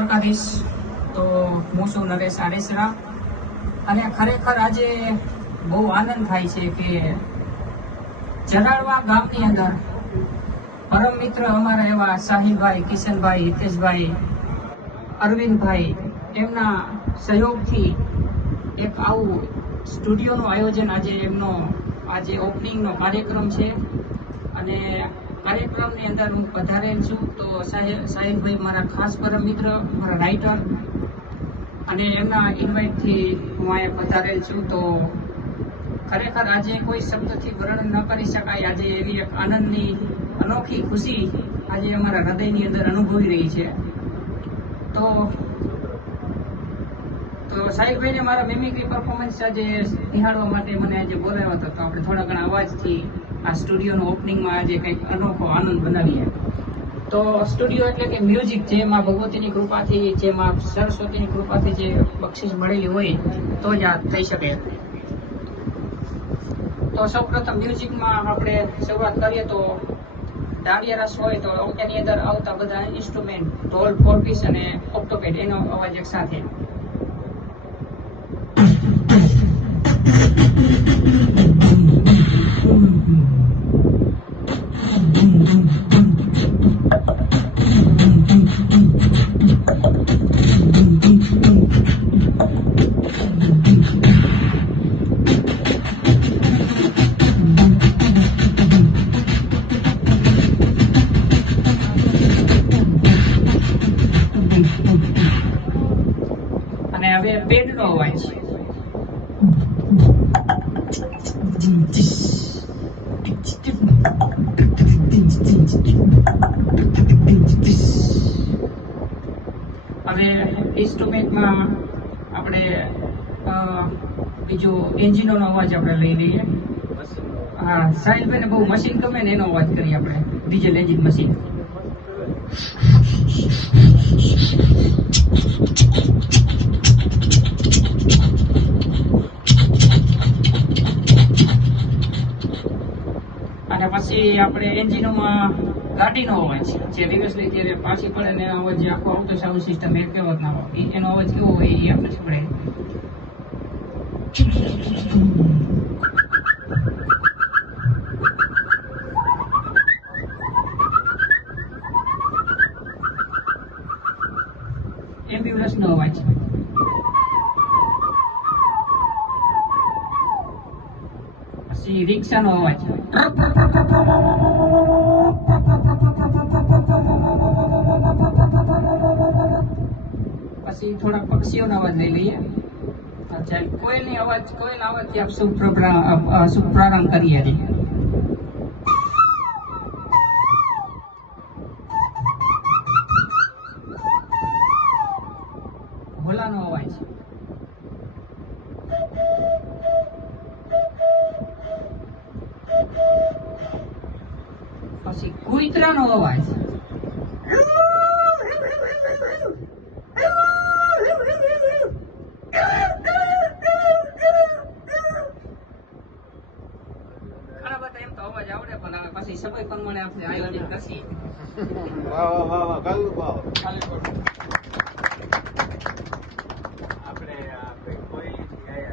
દ્વારકાધીશ તો હું છું નરેશ આડેસરા. અને ખરેખર આજે બહુ આનંદ થાય છે કે જરાળવા ગામની અંદર પરમ મિત્ર અમારા એવા સાહિલભાઈ, કિશનભાઈ, હિતેશભાઈ, અરવિંદભાઈ, એમના સહયોગથી એક આવું સ્ટુડિયોનું આયોજન આજે એમનો આજે ઓપનિંગનો કાર્યક્રમ છે. અને કાર્યક્રમની અંદર હું પધારેલ છું. તો સાહિલ સાહિલભાઈ મારા ખાસ પરમ મિત્ર, મારા રાઇટર અને એમના ઇન્વાઇટથી હું અહીંયા પધારેલ છું. તો ખરેખર આજે કોઈ શબ્દથી વર્ણન ન કરી શકાય. આજે એવી એક આનંદની, અનોખી ખુશી આજે અમારા હૃદયની અંદર અનુભવી રહી છે. તો તો સાહિલભાઈને મારા મિમિક્રી પરફોર્મન્સ આજે નિહાળવા માટે મને આજે બોલાવ્યો હતો. તો આપણે થોડા ઘણા અવાજથી આ સ્ટુડિયોનું ઓપનિંગમાં આજે કંઈક અનોખો આનંદ બનાવીએ. તો સ્ટુડિયો એટલે કે મ્યુઝિક જે માં ભગવતીની કૃપાથી, જે માં સરસ્વતીની કૃપાથી જે બક્ષિસ મળેલી હોય, તો જ આ થઈ શકે. તો સૌપ્રથમ મ્યુઝિકમાં આપણે શરૂઆત કરીએ તો દાંડિયા રસ હોય તો એની અંદર આવતા બધા ઇન્સ્ટ્રુમેન્ટ ઢોલ ફોર પીસ અને ઓક્ટોપેડ એનો અવાજ એક સાથે. અને હવે પેડનો અવાજ હવે ઇન્સ્ટ્રુમેન્ટમાં આપણે બીજો એન્જિનોનો અવાજ આપણે લઈ લઈએ. હા, સાહિલભાઈને બહુ મશીન ગમે ને એનો અવાજ કરીએ આપણે. ડીઝલ એન્જિન મશીન અને પછી આપણે એન્જિનોમાં ગાડીનો અવાજ જે રિવર્સલી ત્યારે પાછી પડે ને અવાજ જે આખો આવતો સાઉન્ડ સિસ્ટમ એ કહેવત ના હોય. એનો અવાજ કેવો હોય એ આપણે સંભળાય એમ્બ્યુલન્સનો અવાજ પછી રિક્ષાનો અવાજ પછી થોડા પક્ષીઓનો અવાજ લઈ લઈએ. અચ્છા કોઈની અવાજ, કોઈના અવાજથી આપ શુભ શુભ પ્રારંભ કરીએ છીએ ભોલાનો અવાજ પછી કુતરાનો અવાજ. ઘણા બધા એમ તો અવાજ આવડે પણ હવે પછી સમય પ્રમાણે આપણે આયોજન કરશી વાહ વાહ.